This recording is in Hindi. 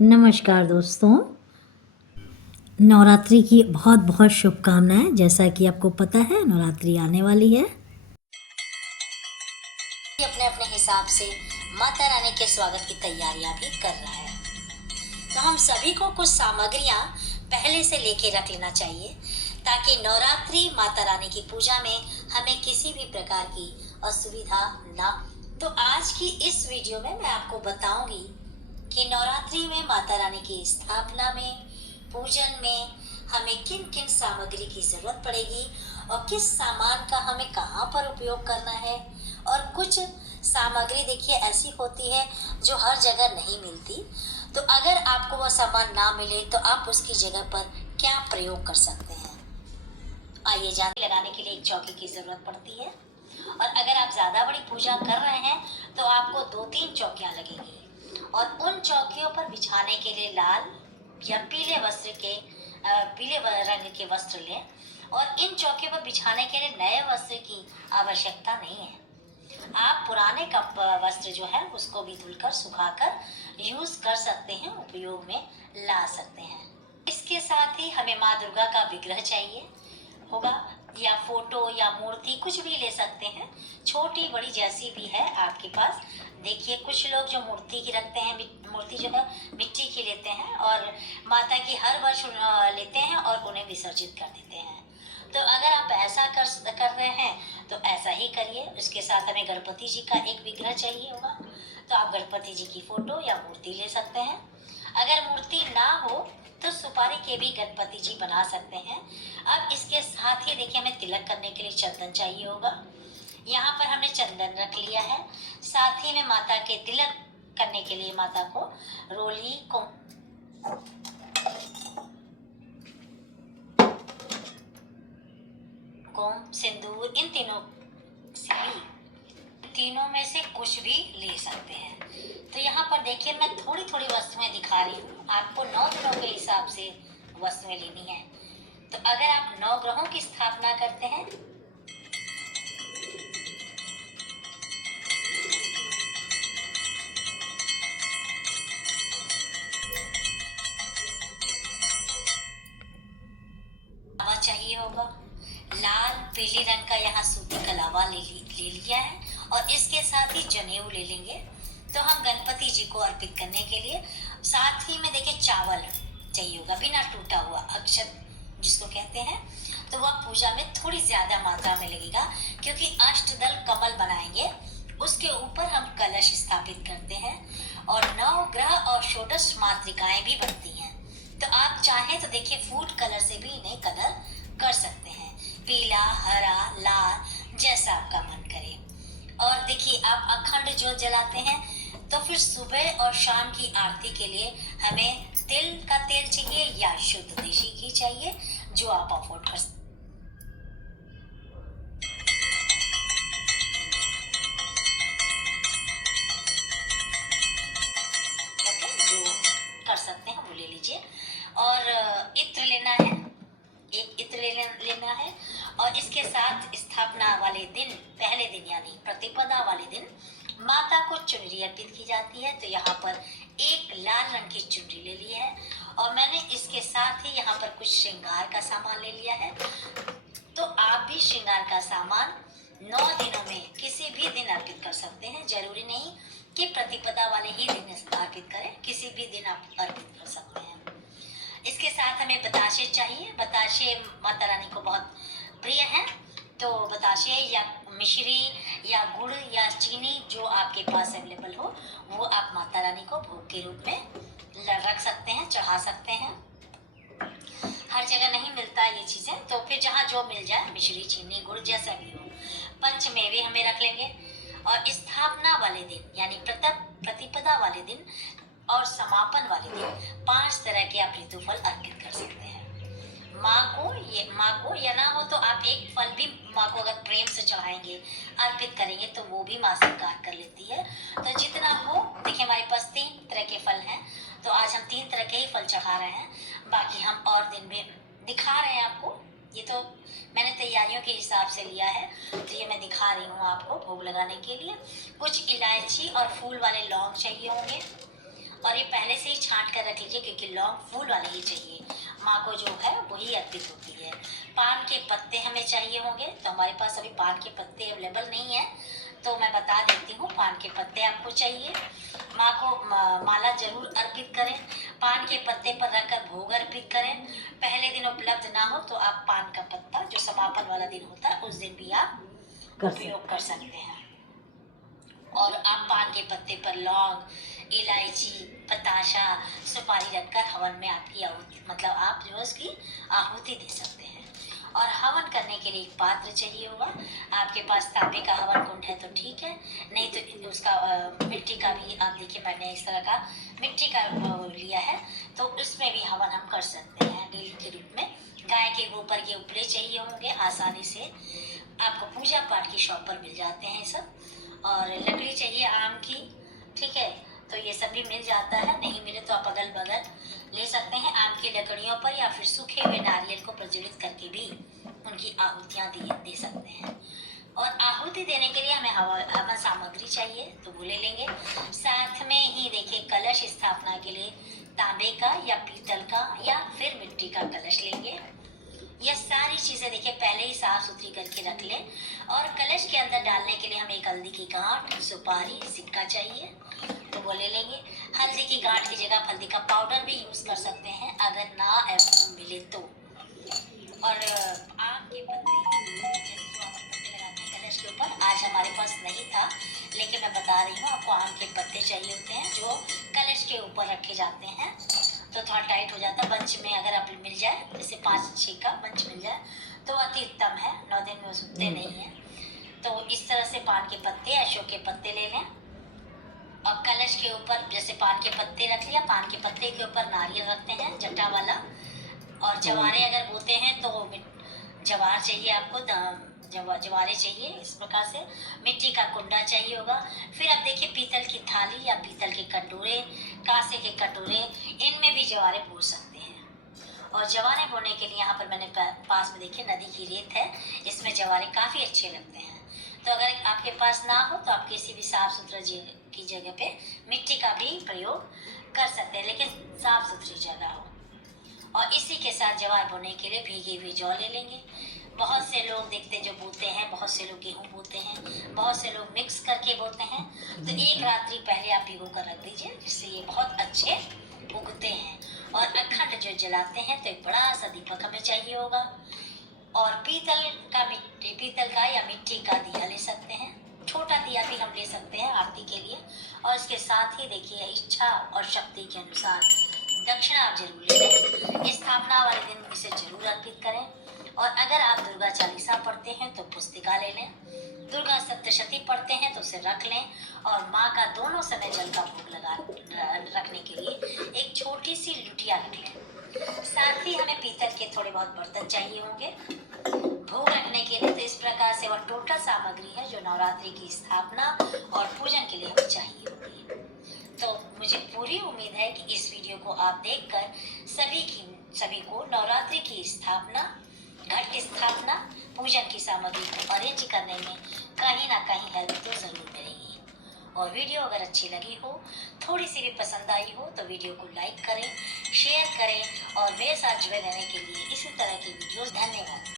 नमस्कार दोस्तों, नवरात्रि की बहुत बहुत शुभकामनाएं। जैसा कि आपको पता है नवरात्रि आने वाली है। अपने अपने हिसाब से माता रानी के स्वागत की तैयारियां भी कर रहा है। तो हम सभी को कुछ सामग्रियां पहले से लेके रख लेना चाहिए ताकि नवरात्रि माता रानी की पूजा में हमें किसी भी प्रकार की असुविधा ना हो। तो आज की इस वीडियो में मैं आपको बताऊंगी कि नवरात्रि में माता रानी की स्थापना में, पूजन में हमें किन किन सामग्री की जरूरत पड़ेगी और किस सामान का हमें कहाँ पर उपयोग करना है। और कुछ सामग्री देखिए ऐसी होती है जो हर जगह नहीं मिलती, तो अगर आपको वह सामान ना मिले तो आप उसकी जगह पर क्या प्रयोग कर सकते हैं। आइए जानकारी लगाने के लिए एक चौकी की जरूरत पड़ती है, और अगर आप ज्यादा बड़ी पूजा कर रहे हैं तो आपको 2-3 चौकियां लगेंगी, और उन चौकियों पर बिछाने के लिए लाल या पीले रंग के वस्त्र लें। और इन चौकियों पर बिछाने के लिए नए वस्त्र की आवश्यकता नहीं है। आप पुराने कप वस्त्र जो है उसको भी धुलकर सुखाकर यूज कर सकते हैं, उपयोग में ला सकते हैं। इसके साथ ही हमें माँ दुर्गा का विग्रह चाहिए होगा, या फोटो या मूर्ति कुछ भी ले सकते हैं, छोटी बड़ी जैसी भी है आपके पास। देखिए कुछ लोग जो मूर्ति की रखते हैं, मूर्ति जो है मिट्टी की लेते हैं और माता की हर वर्ष लेते हैं और उन्हें विसर्जित कर देते हैं। तो अगर आप ऐसा कर रहे हैं तो ऐसा ही करिए। उसके साथ हमें गणपति जी का एक विग्रह चाहिए होगा, तो आप गणपति जी की फोटो या मूर्ति ले सकते हैं। अगर मूर्ति ना हो तो सुपारी के भी गणपति जी बना सकते हैं। अब इसके साथ ही देखिए हमें तिलक करने के लिए चंदन चाहिए होगा। यहाँ पर हमने चंदन रख लिया है। साथ ही में माता के तिलक करने के लिए माता को रोली कुमकुम सिंदूर इन तीनों में से कुछ भी ले सकते हैं। तो यहाँ पर देखिए मैं थोड़ी थोड़ी वस्तुएं दिखा रही हूँ, आपको 9 दिनों के हिसाब से वस्तुएं लेनी है। तो अगर आप 9 ग्रहों की स्थापना करते हैं कलावा चाहिए होगा। लाल पीले रंग का यहाँ सूती कलावा ले लिया है, और इसके साथ ही जनेऊ ले लेंगे। तो हम गणपति जी को अर्पित करने के लिए साथ ही में देखिए चावल चाहिए होगा, बिना टूटा हुआ अक्षत जिसको कहते हैं। तो वह पूजा में थोड़ी ज्यादा मात्रा में लगेगा, क्योंकि अष्टदल कमल बनाएंगे, उसके ऊपर हम कलश स्थापित करते हैं और 9 ग्रह और षोडश मातृकाएं भी बनती हैं। तो आप चाहें तो देखिए फूड कलर से भी इन्हें कलर कर सकते हैं, पीला, हरा, लाल, जैसा आपका मन करे। और देखिए आप अखंड ज्योत जलाते हैं तो फिर सुबह और शाम की आरती के लिए हमें तिल का तेल चाहिए या शुद्ध देशी घी चाहिए, जो आप अफोर्ड कर सकते हैं, जो कर सकते हैं वो ले लीजिए। और इत्र लेना है, एक इत्र लेना है। और इसके साथ स्थापना वाले दिन, पहले दिन यानी प्रतिपदा वाले दिन माता को चुनरी अर्पित की जाती है। तो यहाँ पर एक लाल रंग की चुनरी ले ली है, और मैंने इसके साथ ही यहाँ पर कुछ श्रृंगार का सामान ले लिया है। तो आप भी श्रृंगार का सामान 9 दिनों में किसी भी दिन अर्पित कर सकते हैं, जरूरी नहीं कि प्रतिपदा वाले ही दिन अर्पित करें, किसी भी दिन आप अर्पित कर सकते हैं। इसके साथ हमें बताशे चाहिए। बताशे माता रानी को बहुत प्रिय है, तो बताशे या मिश्री या गुड़ या चीनी जो आपके पास अवेलेबल हो वो आप माता रानी को भोग के रूप में रख सकते हैं, चढ़ा सकते हैं। हर जगह नहीं मिलता ये चीजें, तो फिर जहाँ जो मिल जाए, मिश्री, चीनी, गुड़ जैसा भी हो। पंचमेवे हमें रख लेंगे। और स्थापना वाले दिन यानी प्रतिपदा वाले दिन और समापन वाले दिन 5 तरह के आप ऋतुफल अर्पित कर सकते हैं माँ को, या ना हो तो आप एक फल भी माँ को अगर प्रेम से चढ़ाएंगे, अर्पित करेंगे, तो वो भी माँ स्वीकार कर लेती है। तो जितना हो, देखिए हमारे पास 3 तरह के फल हैं, तो आज हम 3 तरह के ही फल चढ़ा रहे हैं, बाकी हम और दिन में दिखा रहे हैं आपको। ये तो मैंने तैयारियों के हिसाब से लिया है, तो ये मैं दिखा रही हूँ आपको भोग लगाने के लिए। कुछ इलायची और फूल वाले लौंग चाहिए होंगे, और ये पहले से ही छांट कर रख लीजिए, क्योंकि लौंग फूल वाले ही चाहिए। माँ को जो है वही अर्पित होती है। पान के पत्ते हमें चाहिए होंगे, तो हमारे पास अभी पान के पत्ते अवेलेबल नहीं है, तो मैं बता देती हूँ। पान के पत्ते आपको चाहिए। माँ को माला जरूर अर्पित करें। पान के पत्ते पर रखकर भोग अर्पित करें। पहले दिन उपलब्ध ना हो तो आप पान का पत्ता, जो समापन वाला दिन होता है, उस दिन भी आप उपयोग कर सकते हैं। और आप पान के पत्ते पर लौंग, इलायची, बताशा, सुपारी रखकर हवन में आपकी आहुति, मतलब आप जो है उसकी आहुति दे सकते हैं। और हवन करने के लिए एक पात्र चाहिए होगा। आपके पास तांबे का हवन कुंड है तो ठीक है, नहीं तो उसका मिट्टी का भी, आप देखिए मैंने इस तरह का मिट्टी का लिया है, तो उसमें भी हवन हम कर सकते हैं डेली के रूप में। गाय के गोबर के उपले चाहिए होंगे, आसानी से आपको पूजा पाठ की शॉप पर मिल जाते हैं सब। और लकड़ी चाहिए आम की, ठीक है, तो ये सब भी मिल जाता है। नहीं मिले तो आप अगल बगल ले सकते हैं आम की लकड़ियों पर, या फिर सूखे हुए नारियल को प्रज्वलित करके भी उनकी आहुतियाँ दे सकते हैं। और आहुति देने के लिए हमें हवन सामग्री चाहिए, तो वो ले लेंगे। साथ में ही देखिए कलश स्थापना के लिए तांबे का या पीतल का या फिर मिट्टी का कलश लेंगे। यह सारी चीजें देखिए पहले ही साफ सुथरी करके रख लें। और कलश के अंदर डालने के लिए हमें एक हल्दी की गांठ, सुपारी, सिक्का चाहिए, तो वो ले लेंगे। हल्दी की गांठ की जगह हल्दी का पाउडर भी यूज कर सकते हैं अगर ना मिले तो। और आम के पत्ते, जैसे जो आम के पत्ते लगाते हैं कलश के ऊपर, आज हमारे पास नहीं था, लेकिन मैं बता रही हूँ आपको, आम के पत्ते चाहिए होते हैं जो कलश के ऊपर रखे जाते हैं, तो थोड़ा टाइट हो जाता है। बंच में अगर आप मिल जाए, जैसे 5-6 का बंच मिल जाए तो अति उत्तम है, 9 दिन में सूखते नहीं है। तो इस तरह से पान के पत्ते, अशोक के पत्ते ले लें। और कलश के ऊपर जैसे पान के पत्ते रख लिया, पान के पत्ते के ऊपर नारियल रखते हैं जटा वाला। और जवारे अगर बोते हैं तो जवार चाहिए आपको, जवारे चाहिए। इस प्रकार से मिट्टी का कुंडा चाहिए होगा। फिर अब देखिए पीतल की थाली या पीतल के कटोरे, कांसे के कटोरे, इनमें भी जवारे बो सकते हैं। और जवारे बोने के लिए यहाँ पर मैंने पास में देखिए नदी की रेत है, इसमें जवारे काफ़ी अच्छे लगते हैं। तो अगर आपके पास ना हो तो आप किसी भी साफ सुथरा की जगह पे मिट्टी का भी प्रयोग कर सकते हैं, लेकिन साफ सुथरी जगह हो। और इसी के साथ जवार बोने के लिए भीगे हुए जौ ले लेंगे। बहुत से लोग देखते जो बोते हैं, बहुत से लोग गेहूँ बोते हैं, बहुत से लोग मिक्स करके बोते हैं। तो एक रात्रि पहले आप भिगो कर रख दीजिए, जिससे ये बहुत अच्छे उगते हैं। और अखंड जो जलाते हैं तो एक बड़ा सा दीपक हमें चाहिए होगा। और पीतल का या मिट्टी का दिया ले सकते हैं, छोटा दिया भी हम ले सकते हैं आरती के लिए। और इसके साथ ही देखिए इच्छा और शक्ति के अनुसार दक्षिणा आप जरूर ले लें। स्थापना वाले दिन इसे जरूर अर्पित करें। और अगर आप दुर्गा चालीसा पढ़ते हैं तो पुस्तिका ले लें। दुर्गा सप्तशती पढ़ते हैं तो उसे रख लें। और माँ का दोनों समय जल का भोग रखने के लिए एक छोटी सी लुटिया रख लें। साथ ही हमें पीतल के थोड़े बहुत बर्तन चाहिए होंगे भोग रखने के लिए। तो इस प्रकार से वह टोटल सामग्री है जो नवरात्रि की स्थापना और पूजन के लिए हमें चाहिए होगी। तो मुझे पूरी उम्मीद है कि इस वीडियो को आप देखकर सभी को नवरात्रि की स्थापना, घट की स्थापना, पूजन की सामग्री को अरेंज करने में कहीं ना कहीं हेल्प तो जरूर मिलेगी। और वीडियो अगर अच्छी लगी हो, थोड़ी सी भी पसंद आई हो, तो वीडियो को लाइक करें, शेयर करें और मेरे साथ जुड़े रहने के लिए इसी तरह की वीडियोस। धन्यवाद।